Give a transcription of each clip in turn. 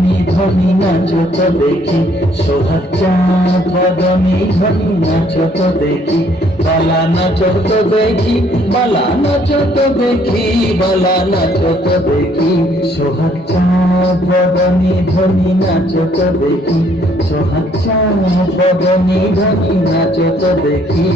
বদনী ধ্বনি নাচো তো দেখি, সোহাগ চাঁদ বদনী ধ্বনি নাচো তো দেখি, বালা নাচো তো দেখি, বালা নাচো তো দেখি, বালা নাচো তো দেখি, সোহাগ চাঁদ বদনী ধ্বনি নাচো তো দেখি, সোহাগ চাঁদ বদনী ধ্বনি নাচো তো দেখি।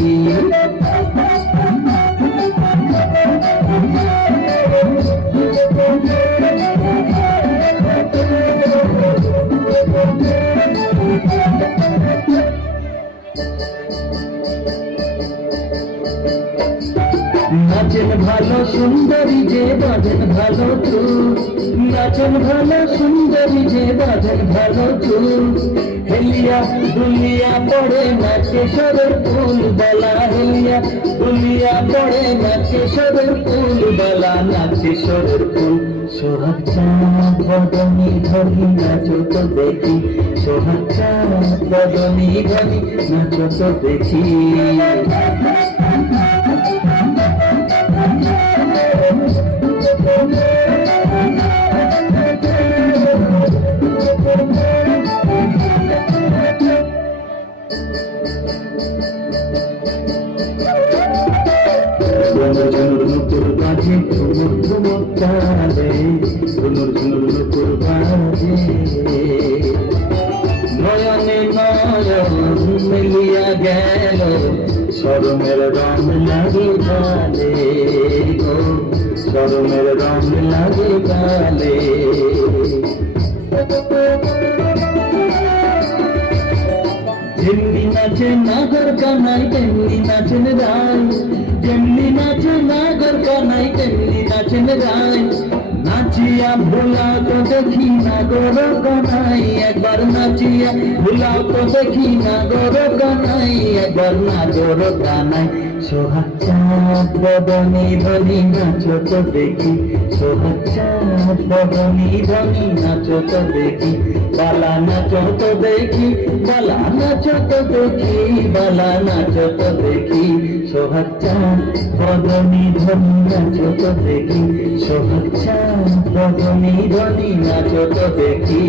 নাচেন ভালো সুন্দরী যে বাজেন ভালো চুল, নাচেন ভালো সুন্দরী যে বাজেন ভালো চুল, হেলিয়া দুলিয়া পড়ে নাচে সরের ফুল বালা, হেলিয়া দুলিয়া পড়ে নাচে সরের ফুল বালা, নাচে সরের ফুল। সোহাগ চাঁদ বদনী ধ্বনি নাচো তো দেখি, সোহাগ চাঁদ বদনী ধ্বনি নাচো তো দেখি। ঝুনুর নুপুর বাজে ঝুনুর ঝুনুর তালে, ঝুনুর ঝুনুর নুপুর বাজে, নয়নে নয়ন মিলিয়া গেল, শরমের রং লাগে গালে গো, শরমের রং লাগে গালে। যেমনি নাচে নাগর কানাই তেমনি নাচেন রায়, যেমনি নাচে নাগর কানাই তেমনি নাচেন রায়, নাচিয়া ভোলা তো দেখি নাগর কানাই, একবার নাচিয়া ভোলা তো দেখি নাগর কানাই, একবার নাগর কানাই। সোহাগ চাঁদ বদনী ধ্বনি নাচো তো দেখি, সোহাগ চাঁদ বদনী ধ্বনি নাচো তো দেখি, বালা নাচো তো দেখি, বালা নাচো তো দেখি, বালা নাচো তো দেখি, সোহাগ চাঁদ বদনী ধ্বনি নাচো তো দেখি, সোহাগ চাঁদ বদনী ধ্বনি নাচো তো দেখি।